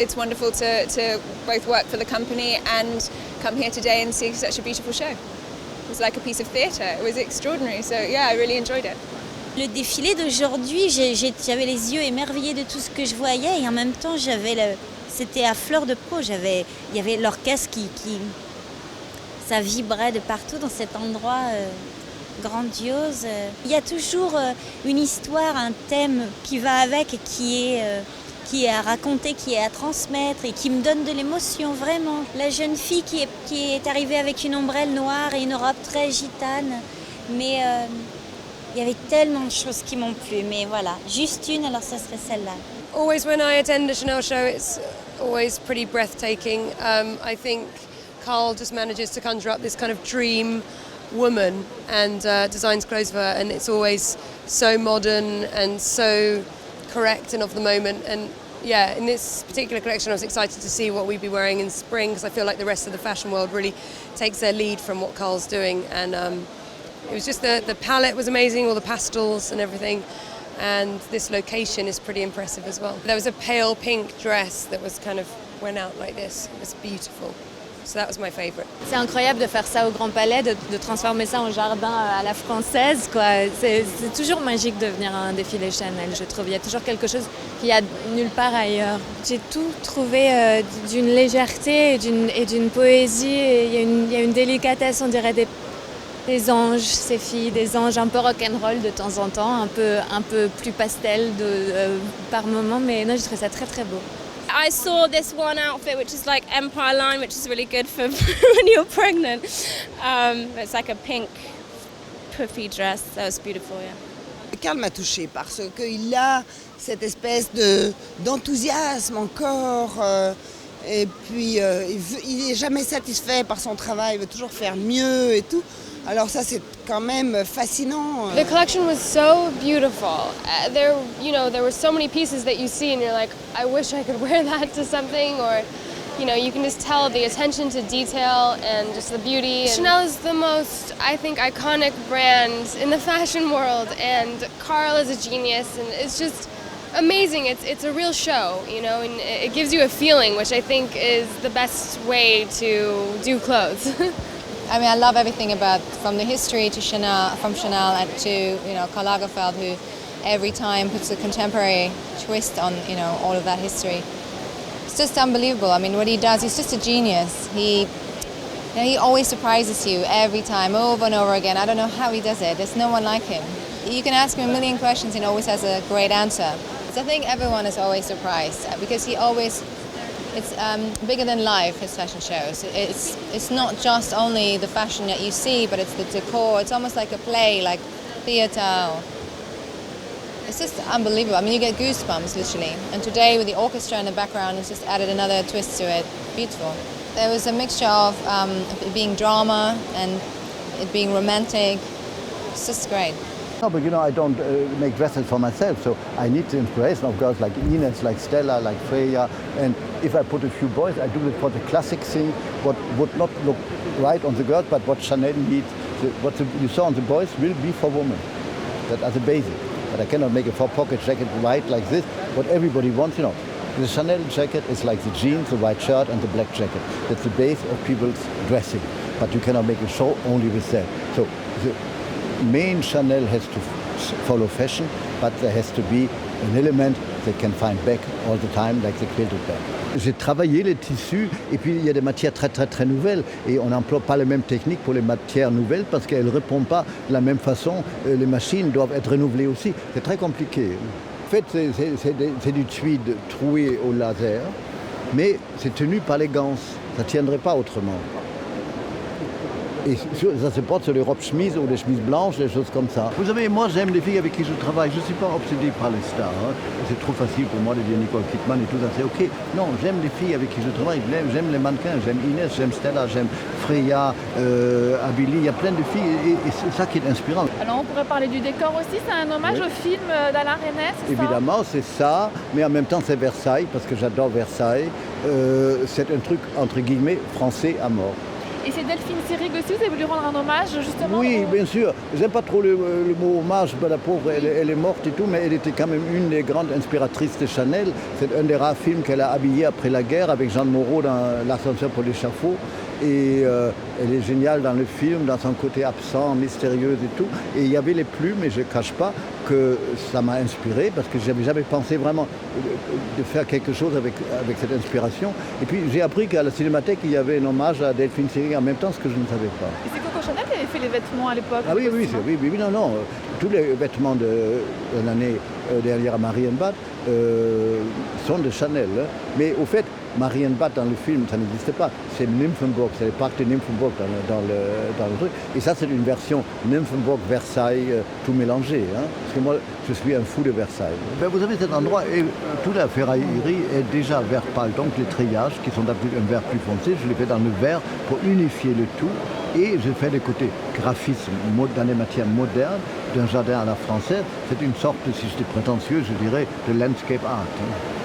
it's wonderful to both work for the company and come here today and see such a beautiful show. It was like a piece of theatre. It was extraordinary. So yeah, I really enjoyed it. Le défilé d'aujourd'hui, j'avais les yeux émerveillés de tout ce que je voyais et en même temps, c'était à fleur de peau. Il y avait l'orchestre ça vibrait de partout dans cet endroit grandiose. Il y a toujours une histoire, un thème qui va avec et qui est à raconter, qui est à transmettre et qui me donne de l'émotion, vraiment. La jeune fille qui est arrivée avec une ombrelle noire et une robe très gitane, mais il y avait tellement de choses qui m'ont plu, mais voilà, juste une, alors ça serait celle-là. Always when I attend a Chanel show, it's always pretty breathtaking. I think Karl just manages to conjure up this kind of dream woman and designs clothes for her, and it's always so modern and so correct and of the moment. And yeah, in this particular collection I was excited to see what we'd be wearing in spring, because I feel like the rest of the fashion world really takes their lead from what Karl's doing, and it was just the palette was amazing, all the pastels and everything, and this location is pretty impressive as well. There was a pale pink dress that was kind of went out like this. It was beautiful. So that was my favorite. C'est incroyable de faire ça au Grand Palais, de transformer ça en jardin à la française, quoi. C'est toujours magique de venir à un défilé Chanel, je trouve. Il y a toujours quelque chose qu'il y a nulle part ailleurs. J'ai tout trouvé d'une légèreté et d'une poésie. Et il y a une délicatesse, on dirait des anges, ces filles, des anges un peu rock'n'roll de temps en temps, un peu plus pastel par moment, mais non, je trouve ça très très beau. I saw this one outfit which is like Empire Line, which is really good for when you're pregnant. It's like a pink puffy dress. That was beautiful, yeah. Karl m'a touchée parce qu'il a cette espèce d'enthousiasme encore. Et puis il n'est jamais satisfait par son travail, il veut toujours faire mieux et tout. Alors ça c'est quand même fascinant. The collection was so beautiful. There were so many pieces that you see and you're like, I wish I could wear that to something, or you can just tell the attention to detail and just the beauty. Chanel is the most, I think, iconic brand in the fashion world, and Karl is a genius, and it's just amazing. It's a real show, and it gives you a feeling, which I think is the best way to do clothes. I mean, I love everything from the history to Chanel, from Chanel and to Karl Lagerfeld, who every time puts a contemporary twist on all of that history. It's just unbelievable. I mean, what he does, he's just a genius. He always surprises you every time, over and over again. I don't know how he does it. There's no one like him. You can ask him a million questions and he always has a great answer. So I think everyone is always surprised because it's bigger than life, his fashion shows. It's not just only the fashion that you see, but it's the decor. It's almost like a play, like theatre. It's just unbelievable. I mean, you get goosebumps, literally. And today, with the orchestra in the background, it's just added another twist to it. Beautiful. There was a mixture of it being drama and it being romantic. It's just great. No, but I don't make dresses for myself, so I need the inspiration of girls like Ines, like Stella, like Freya, and if I put a few boys, I do it for the classic thing, what would not look right on the girls, but what Chanel needs, what you saw on the boys will be for women. That are the basic. But I cannot make a four-pocket jacket white like this, what everybody wants, The Chanel jacket is like the jeans, the white shirt, and the black jacket. That's the base of people's dressing, but you cannot make a show only with that. So the main Chanel has to follow fashion, but there has to be an element they can find back all the time, like the quilted bag. J'ai travaillé les tissus, et puis il y a des matières très très très nouvelles, et on n'emploie pas les mêmes techniques pour les matières nouvelles parce qu'elles ne répondent pas de la même façon. Les machines doivent être renouvelées aussi. C'est très compliqué. En fait, c'est du tweed troué au laser, mais c'est tenu par les ganses. Ça ne tiendrait pas autrement. Et ça se porte sur les robes chemises ou les chemises blanches, des choses comme ça. Vous savez, moi j'aime les filles avec qui je travaille. Je ne suis pas obsédé par les stars. C'est trop facile pour moi de dire Nicole Kidman et tout ça. C'est OK. Non, j'aime les filles avec qui je travaille. J'aime les mannequins. J'aime Inès, j'aime Stella, j'aime Freya, Abilly. Il y a plein de filles et c'est ça qui est inspirant. Alors on pourrait parler du décor aussi. C'est un hommage au film d'Alain Resnais, c'est ça ? Évidemment, c'est ça. Mais en même temps, c'est Versailles parce que j'adore Versailles. C'est un truc, entre guillemets, français à mort. Et c'est Delphine Seyrig aussi, vous avez voulu rendre un hommage justement Oui, bien sûr. J'aime pas trop le mot hommage, la pauvre, elle est morte et tout, mais elle était quand même une des grandes inspiratrices de Chanel. C'est un des rares films qu'elle a habillé après la guerre avec Jeanne Moreau dans L'ascenseur pour l'échafaud. Et elle est géniale dans le film, dans son côté absent, mystérieuse et tout. Et il y avait les plumes, et je ne cache pas que ça m'a inspiré, parce que je n'avais jamais pensé vraiment de faire quelque chose avec cette inspiration. Et puis j'ai appris qu'à la Cinémathèque, il y avait un hommage à Delphine Seyrig en même temps, ce que je ne savais pas. Et c'est Coco Chanel qui avait fait les vêtements à l'époque? Ah oui, non. Tous les vêtements de l'année dernière à Marienbad sont de Chanel. Hein. Mais au fait, Marienbad dans le film, ça n'existait pas. C'est Nymphenburg, c'est le parc de Nymphenburg dans le truc. Et ça, c'est une version Nymphenburg-Versailles tout mélangé. Hein. Parce que moi, je suis un fou de Versailles. Ben, vous avez cet endroit, et toute la ferraillerie est déjà vert pâle. Donc les treillages, qui sont d'habitude un vert plus foncé, je les fais dans le vert pour unifier le tout. Et je fais des côtés graphisme dans les matières modernes, d'un jardin à la française. C'est une sorte, si j'étais prétentieux, je dirais, de landscape art. Hein.